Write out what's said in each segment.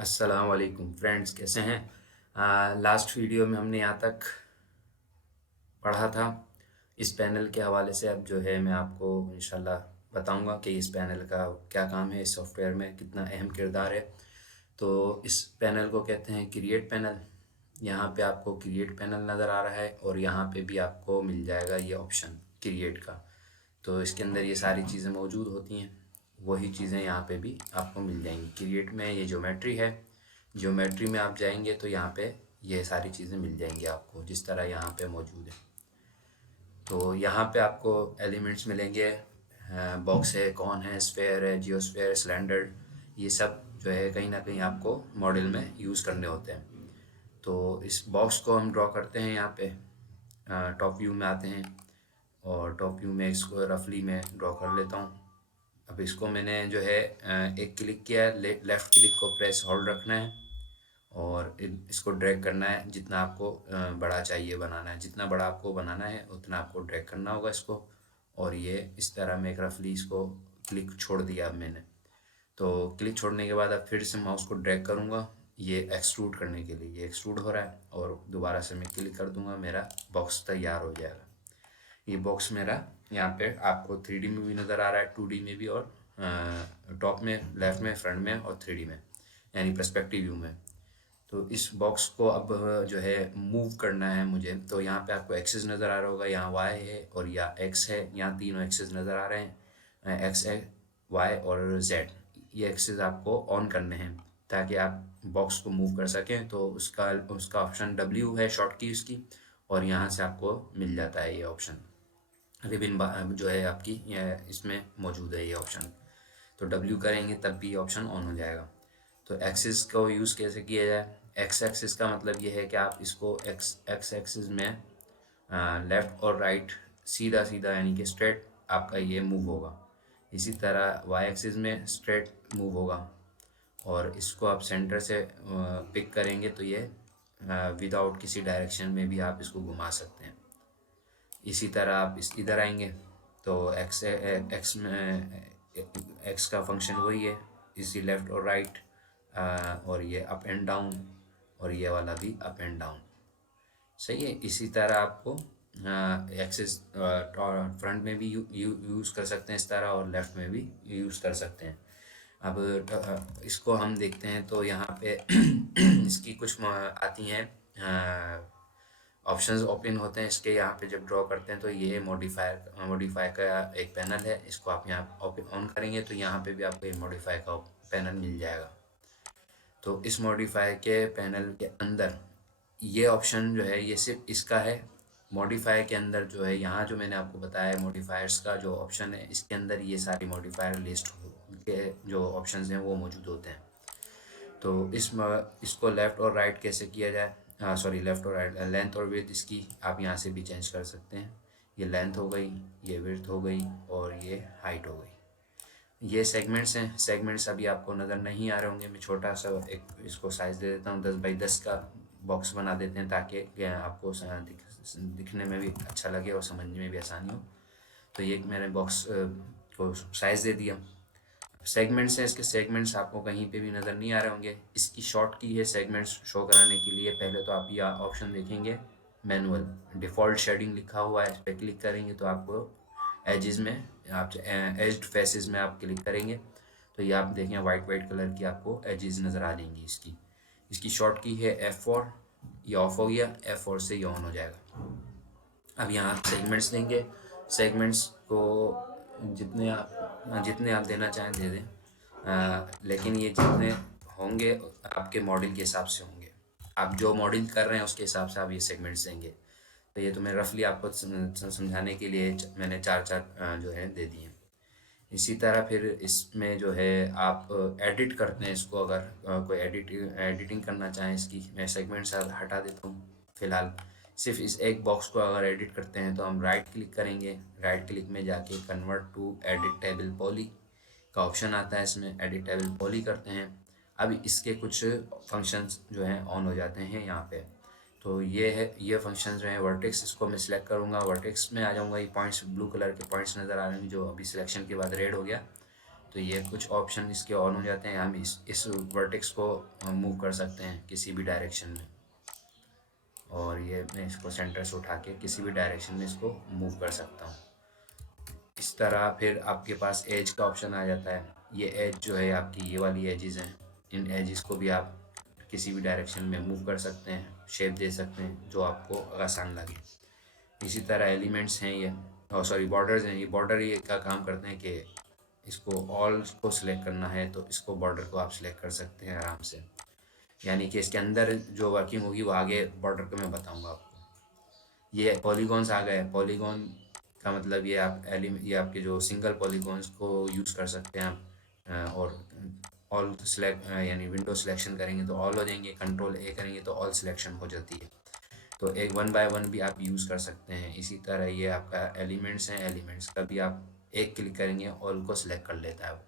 अस्सलाम वालेकुम फ्रेंड्स, कैसे हैं। लास्ट वीडियो में हमने यहाँ तक पढ़ा था। इस पैनल के हवाले से अब जो है मैं आपको इंशाल्लाह बताऊंगा कि इस पैनल का क्या काम है, इस सॉफ्टवेयर में कितना अहम किरदार है। तो इस पैनल को कहते हैं क्रिएट पैनल। यहाँ पे आपको क्रिएट पैनल नज़र आ रहा है और यहाँ पे भी आपको मिल जाएगा ये ऑप्शन क्रिएट का। तो इसके अंदर ये सारी चीज़ें मौजूद होती हैं, वही चीज़ें यहाँ पे भी आपको मिल जाएंगी। क्रिएट में ये ज्योमेट्री है, ज्योमेट्री में आप जाएंगे तो यहाँ पे ये सारी चीज़ें मिल जाएंगी आपको जिस तरह यहाँ पे मौजूद है। तो यहाँ पे आपको एलिमेंट्स मिलेंगे, बॉक्स है, कॉन है, स्फेयर है, जियोस्फेयर, सिलेंडर। ये सब जो है कहीं ना कहीं आपको मॉडल में यूज़ करने होते हैं। तो इस बॉक्स को हम ड्रॉ करते हैं यहाँ पे, टॉप व्यू में आते हैं और टॉप व्यू में इसको रफली मैं ड्रॉ कर लेता हूँ। अब इसको मैंने जो है एक क्लिक किया है, लेफ़्ट क्लिक को प्रेस होल्ड रखना है और इसको ड्रैग करना है। जितना आपको बड़ा चाहिए बनाना है, जितना बड़ा आपको बनाना है उतना आपको ड्रैग करना होगा इसको। और ये इस तरह मैं एक रफली इसको क्लिक छोड़ दिया अब मैंने। तो क्लिक छोड़ने के बाद अब फिर से माउस को ड्रैग करूँगा ये एक्सट्रूड करने के लिए। ये एक्सट्रूड हो रहा है और दोबारा से मैं क्लिक कर दूँगा, मेरा बॉक्स तैयार हो जाएगा। ये बॉक्स मेरा यहाँ पे आपको 3D में भी नज़र आ रहा है, 2D में भी, और टॉप में, लेफ्ट में, फ्रंट में और 3D में, यानी पर्सपेक्टिव व्यू में। तो इस बॉक्स को अब जो है मूव करना है मुझे। तो यहाँ पे आपको एक्सेस नज़र आ रहा होगा, यहाँ वाई है और या एक्स है। यहाँ तीनों एक्सेस नज़र आ रहे हैं, एक्स है, वाई और जेड। ये एक्सेस आपको ऑन करने हैं ताकि आप बॉक्स को मूव कर सकें। तो उसका उसका ऑप्शन डब्ल्यू है, शॉर्ट की उसकी, और यहाँ से आपको मिल जाता है ये ऑप्शन। रिबिन जो है आपकी इसमें मौजूद है ये ऑप्शन। तो डब्ल्यू करेंगे तब भी ऑप्शन ऑन हो जाएगा। तो एक्सिस को यूज़ कैसे किया जाए। एक्स एक्सिस का मतलब ये है कि आप इसको एक्स एक्सिस में लेफ़्ट और राइट सीधा सीधा यानी कि स्ट्रेट आपका ये मूव होगा। इसी तरह वाई एक्सिस में स्ट्रेट मूव होगा। और इसको आप सेंटर से पिक करेंगे तो ये विदाउट किसी डायरेक्शन में भी आप इसको घुमा सकते हैं। इसी तरह आप इस इधर आएंगे तो एक्स एक्स में एक्स का फंक्शन वही है, इसी लेफ़्ट और राइट, और ये अप एंड डाउन, और ये वाला भी अप एंड डाउन। सही है। इसी तरह आपको एक्सिस फ्रंट में भी यूज़ कर सकते हैं इस तरह, और लेफ़्ट में भी यूज़ कर सकते हैं। अब इसको हम देखते हैं तो यहाँ पे इसकी कुछ आती हैं ऑप्शंस ओपन होते हैं इसके। यहाँ पे जब ड्रॉ करते हैं तो ये मॉडिफाई का एक पैनल है। इसको आप यहाँ ओपन ऑन करेंगे तो यहाँ पे भी आपको ये मॉडिफाई का पैनल मिल जाएगा। तो इस मॉडिफाई के पैनल के अंदर ये ऑप्शन जो है ये सिर्फ इसका है। मॉडिफायर के अंदर जो है, यहाँ जो मैंने आपको बताया मॉडिफायर्स का जो ऑप्शन है, इसके अंदर ये सारी मॉडिफायर लिस्ट के जो ऑप्शंस हैं वो मौजूद होते हैं। तो इसको लेफ़्ट और राइट कैसे किया जाए, सॉरी लेफ़्ट और राइट, लेंथ और विड्थ इसकी आप यहाँ से भी चेंज कर सकते हैं। ये लेंथ हो गई, ये विड्थ हो गई और ये हाइट हो गई। ये सेगमेंट्स हैं। सेगमेंट्स अभी आपको नज़र नहीं आ रहे होंगे। मैं छोटा सा एक इसको साइज़ दे देता हूँ, 10x10 का बॉक्स बना देते हैं ताकि आपको दिखने में भी अच्छा लगे और समझने में भी आसानी हो। तो ये मैंने बॉक्स को साइज़ दे दिया। सेगमेंट्स है, इसके सेगमेंट्स आपको कहीं पे भी नज़र नहीं आ रहे होंगे। इसकी शॉर्ट की है सेगमेंट्स शो कराने के लिए। पहले तो आप यह ऑप्शन देखेंगे मैनुअल, डिफ़ॉल्ट शेडिंग लिखा हुआ है, इस पर क्लिक करेंगे तो आपको एजेस में, आप एज्ड फेसेस में आप क्लिक करेंगे तो ये आप देखें वाइट वाइट कलर की आपको एजेस नज़र आ जाएंगी इसकी। इसकी शॉर्ट की है F4। ये ऑफ हो गया, F4 से ये ऑन हो जाएगा। अब यहाँ सेगमेंट्स देंगे। सेगमेंट्स को जितने आप देना चाहें दे दें, लेकिन ये जितने होंगे आपके मॉडल के हिसाब से होंगे। आप जो मॉडल कर रहे हैं उसके हिसाब से आप ये सेगमेंट्स देंगे। तो ये तो मैं रफली आपको समझाने के लिए मैंने चार जो है दे दिए। इसी तरह फिर इसमें जो है आप एडिट करते हैं इसको। अगर कोई एडिटिंग करना चाहें इसकी, मैं सेगमेंट्स हटा देता हूँ फ़िलहाल। सिर्फ इस एक बॉक्स को अगर एडिट करते हैं तो हम राइट क्लिक करेंगे। राइट क्लिक में जाके कन्वर्ट टू एडिटेबल पॉली का ऑप्शन आता है, इसमें एडिटेबल पॉली करते हैं। अब इसके कुछ फंक्शंस जो हैं ऑन हो जाते हैं यहाँ पे। तो ये है, ये फंक्शन जो है वर्टेक्स, इसको मैं सिलेक्ट करूँगा, वर्टेक्स में आ जाऊँगा। ये पॉइंट्स ब्लू कलर के पॉइंट्स नज़र आ रहे हैं जो अभी सिलेक्शन के बाद रेड हो गया। तो ये कुछ ऑप्शन इसके ऑन हो जाते हैं। हम इस वर्टेक्स को मूव कर सकते हैं किसी भी डायरेक्शन में, और ये मैं इसको सेंटर से उठा के किसी भी डायरेक्शन में इसको मूव कर सकता हूँ। इस तरह फिर आपके पास एज का ऑप्शन आ जाता है। ये एज जो है आपकी, ये वाली एजेस हैं, इन एजेस को भी आप किसी भी डायरेक्शन में मूव कर सकते हैं, शेप दे सकते हैं जो आपको आसान लगे। इसी तरह एलिमेंट्स हैं ये, सॉरी बॉर्डर्स हैं। ये बॉर्डर ये का काम करते हैं कि इसको ऑल को सिलेक्ट करना है तो इसको बॉर्डर को आप सिलेक्ट कर सकते हैं आराम से, यानी कि इसके अंदर जो वर्किंग होगी वो आगे बॉर्डर को मैं बताऊंगा आपको। ये पॉलीगॉन्स आ गए। पॉलीगॉन का मतलब ये आपके जो सिंगल पॉलीगॉन्स को यूज़ कर सकते हैं आप, और ऑल सेलेक्ट यानी विंडो सिलेक्शन करेंगे तो ऑल हो जाएंगे, कंट्रोल ए करेंगे तो ऑल सिलेक्शन हो जाती है। तो एक 1 बाय 1 भी आप यूज़ कर सकते हैं। इसी तरह ये आपका एलिमेंट्स हैं, एलिमेंट्स का भी आप एक क्लिक करेंगे ऑल को सिलेक्ट कर लेता है वो।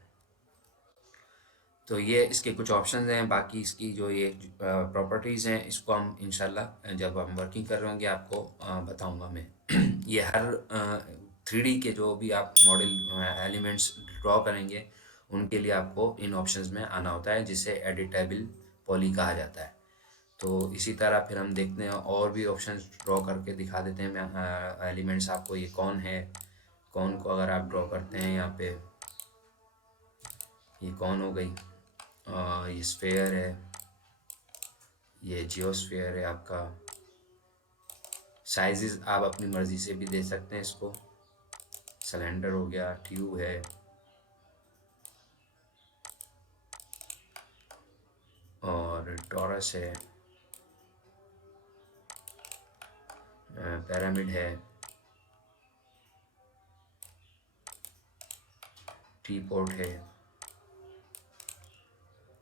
तो ये इसके कुछ ऑप्शंस हैं। बाकी इसकी जो ये प्रॉपर्टीज़ हैं इसको हम इंशाल्लाह जब हम वर्किंग कर रहे होंगे आपको बताऊंगा मैं। ये हर 3D के जो भी आप मॉडल एलिमेंट्स ड्रॉ करेंगे उनके लिए आपको इन ऑप्शंस में आना होता है, जिसे एडिटेबल पॉली कहा जाता है। तो इसी तरह फिर हम देखते हैं और भी ऑप्शंस ड्रॉ करके दिखा देते हैं। मैं एलिमेंट्स आपको, ये कौन है, कौन को अगर आप ड्रॉ करते हैं यहाँ पे, ये कौन हो गई, ये स्फेयर है, ये जियोस्फेयर है आपका। साइजेस आप अपनी मर्ज़ी से भी दे सकते हैं इसको। सिलेंडर हो गया, ट्यूब है, और टॉरस है, पिरामिड है, टी पॉट है,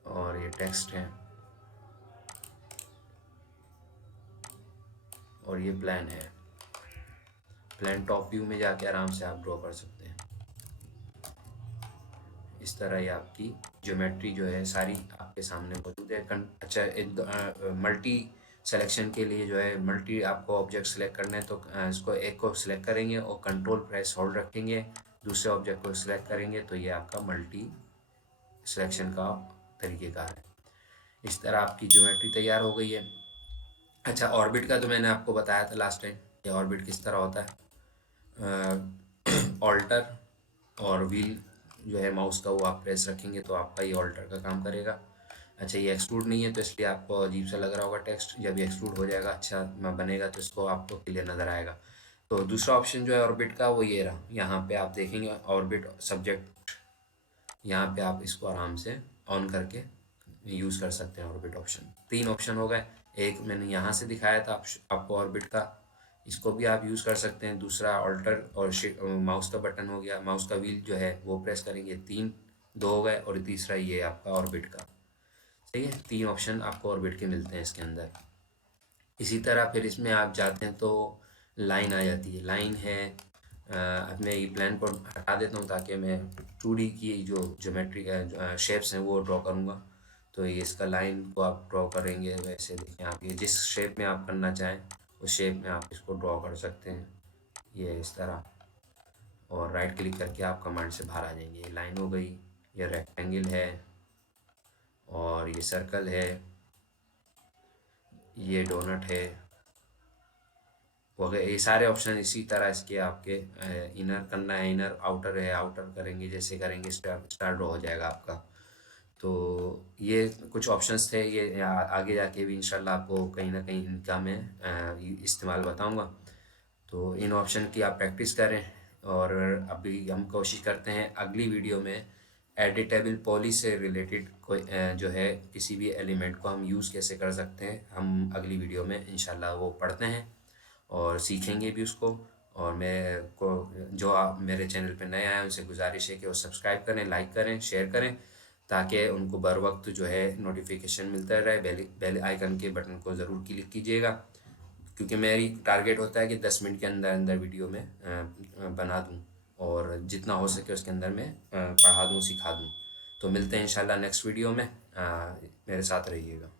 और ये टेक्स्ट है, और ये प्लान है। प्लान टॉप व्यू में जाके आराम से आप ड्रॉ कर सकते हैं। इस तरह ये आपकी ज्योमेट्री जो है सारी आपके सामने मौजूद है। अच्छा, एक मल्टी सिलेक्शन के लिए जो है, मल्टी आपको ऑब्जेक्ट सेलेक्ट करना है तो इसको एक को सिलेक्ट करेंगे और कंट्रोल प्रेस होल्ड रखेंगे, दूसरे ऑब्जेक्ट को सिलेक्ट करेंगे तो ये आपका मल्टी सिलेक्शन का तरीक़ेकार है। इस तरह आपकी ज्योमेट्री तैयार हो गई है। अच्छा, ऑर्बिट का तो मैंने आपको बताया था लास्ट टाइम। ये ऑर्बिट किस तरह होता है। ऑल्टर और व्हील जो है माउस का, वो आप प्रेस रखेंगे तो आपका ये ऑल्टर का काम करेगा। अच्छा, ये एक्सट्रूड नहीं है तो इसलिए आपको अजीब सा लग रहा होगा टेक्स्ट। जब ये एक्सट्रूड हो जाएगा, अच्छा बनेगा, तो इसको आपको क्लियर नज़र आएगा। तो दूसरा ऑप्शन जो है ऑर्बिट का, वो ये रहा। यहाँ पे आप देखेंगे ऑर्बिट सब्जेक्ट, यहाँ पे आप इसको आराम से ऑन करके यूज़ कर सकते हैं ऑर्बिट ऑप्शन। 3 ऑप्शन हो गए। एक मैंने यहाँ से दिखाया था आपको ऑर्बिट का, इसको भी आप यूज़ कर सकते हैं। दूसरा ऑल्टर और माउस का बटन हो गया, माउस का व्हील जो है वो प्रेस करेंगे, 2 हो गए। और तीसरा ये आपका ऑर्बिट का। सही है, 3 ऑप्शन आपको ऑर्बिट के मिलते हैं इसके अंदर। इसी तरह फिर इसमें आप जाते हैं तो लाइन आ जाती है। लाइन है, अब मैं ये प्लान को हटा देता हूँ ताकि मैं 2D की जो ज्योमेट्री का शेप्स हैं वो ड्रॉ करूँगा। तो ये इसका लाइन को आप ड्रॉ करेंगे, वैसे देखें आप, ये जिस शेप में आप करना चाहें उस शेप में आप इसको ड्रॉ कर सकते हैं, ये इस तरह। और राइट क्लिक करके आप कमांड से बाहर आ जाएंगे। ये लाइन हो गई, ये रेक्टेंगल है, और ये सर्कल है, ये डोनट है वगैरह। ये सारे ऑप्शन इसी तरह इसके आपके इनर करना है, इनर, आउटर है, आउटर करेंगे, जैसे करेंगे स्टार ड्रॉ हो जाएगा आपका। तो ये कुछ ऑप्शंस थे। ये आगे जाके भी इंशाल्लाह आपको कहीं ना कहीं इनका मैं इस्तेमाल बताऊंगा। तो इन ऑप्शन की आप प्रैक्टिस करें। और अभी हम कोशिश करते हैं अगली वीडियो में एडिटेबल पॉली से रिलेटेड कोई जो है किसी भी एलिमेंट को हम यूज़ कैसे कर सकते हैं, हम अगली वीडियो में इंशाल्लाह वो पढ़ते हैं और सीखेंगे भी उसको। और मैं को जो आप मेरे चैनल पे नए आए हैं उनसे गुजारिश है कि वो सब्सक्राइब करें, लाइक करें, शेयर करें, ताकि उनको बर वक्त जो है नोटिफिकेशन मिलता रहे। बेल आइकन के बटन को ज़रूर क्लिक कीजिएगा, क्योंकि मेरी टारगेट होता है कि 10 मिनट के अंदर अंदर वीडियो में बना दूं, और जितना हो सके उसके अंदर मैं पढ़ा दूं, सिखा दूं। तो मिलते हैं इंशाल्लाह नेक्स्ट वीडियो में। मेरे साथ रहिएगा।